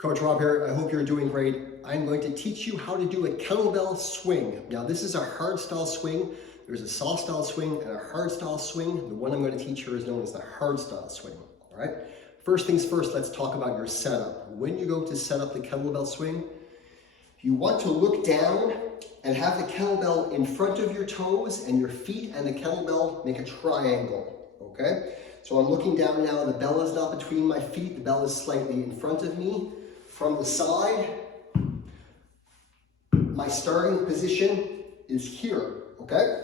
Coach Rob here. I hope you're doing great. I'm going to teach you how to do a kettlebell swing. Now this is a hard style swing. There's a soft style swing and a hard style swing. The one I'm going to teach here is known as the hard style swing. All right. First things first, let's talk about your setup. When you go to set up the kettlebell swing, you want to look down and have the kettlebell in front of your toes, and your feet and the kettlebell make a triangle. Okay. So I'm looking down now. The bell is not between my feet. The bell is slightly in front of me. From the side, my starting position is here, okay?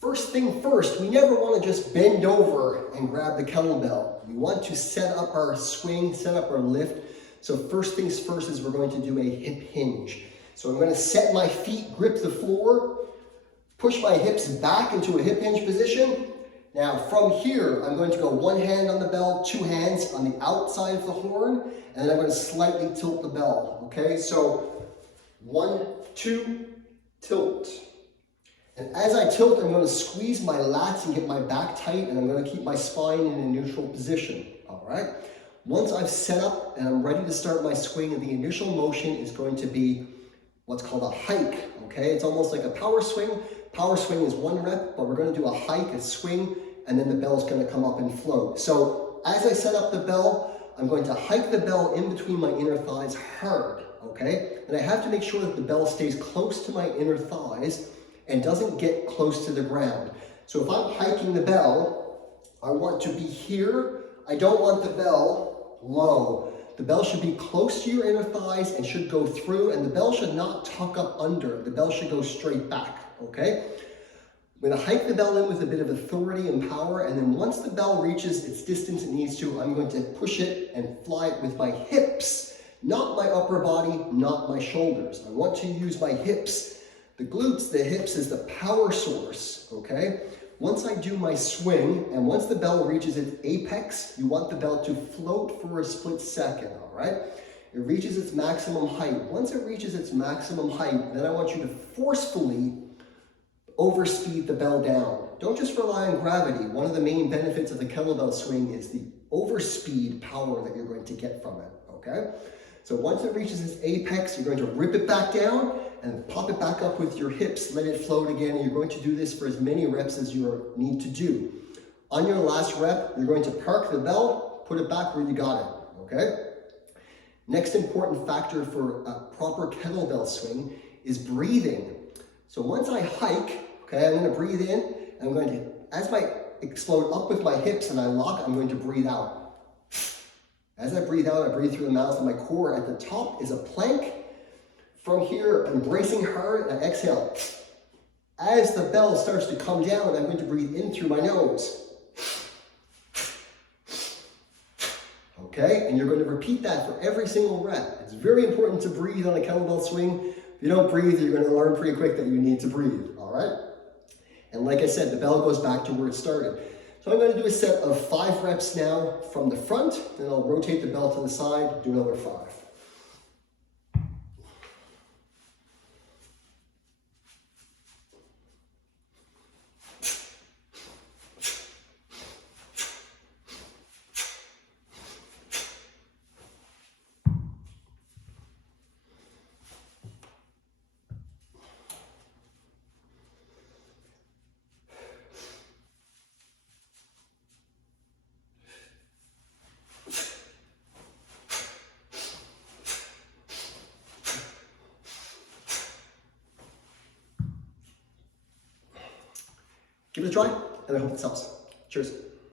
First thing first, we never want to just bend over and grab the kettlebell. We want to set up our swing, set up our lift. So first things first is we're going to do a hip hinge. So I'm going to set my feet, grip the floor, push my hips back into a hip hinge position. Now from here, I'm going to go one hand on the bell, two hands on the outside of the horn, and then I'm going to slightly tilt the bell, okay? So 1, 2, tilt. And as I tilt, I'm going to squeeze my lats and get my back tight, and I'm going to keep my spine in a neutral position, all right? Once I've set up and I'm ready to start my swing, the initial motion is going to be what's called a hike, okay? It's almost like a power swing. Power swing is 1 rep, but we're going to do a hike, a swing, and then the bell's going to come up and float. So as I set up the bell, I'm going to hike the bell in between my inner thighs hard, okay? And I have to make sure that the bell stays close to my inner thighs and doesn't get close to the ground. So if I'm hiking the bell, I want to be here. I don't want the bell low. The bell should be close to your inner thighs and should go through, and the bell should not tuck up under. The bell should go straight back, okay? I'm going to hike the bell in with a bit of authority and power, and then once the bell reaches its distance it needs to, I'm going to push it and fly it with my hips, not my upper body, not my shoulders. I want to use my hips. The glutes, the hips is the power source, okay? Once I do my swing, and once the bell reaches its apex, you want the bell to float for a split second, all right? It reaches its maximum height. Once it reaches its maximum height, then I want you to forcefully overspeed the bell down. Don't just rely on gravity. One of the main benefits of the kettlebell swing is the overspeed power that you're going to get from it, okay? So once it reaches its apex, you're going to rip it back down and pop it back up with your hips, let it float again, and you're going to do this for as many reps as you need to do. On your last rep, you're going to park the bell, put it back where you got it, okay? Next important factor for a proper kettlebell swing is breathing. So once I hike, okay, I'm going to breathe in, and I'm going to, as I explode up with my hips and I lock, I'm going to breathe out. As I breathe out, I breathe through the mouth, and my core at the top is a plank. From here, I'm bracing hard, and I exhale. As the bell starts to come down, I'm going to breathe in through my nose. Okay, and you're going to repeat that for every single rep. It's very important to breathe on a kettlebell swing. If you don't breathe, you're going to learn pretty quick that you need to breathe, all right? And like I said, the bell goes back to where it started. So I'm going to do a set of 5 reps now from the front, then I'll rotate the bell to the side, do another 5. Give it a try, and I hope this helps. Cheers.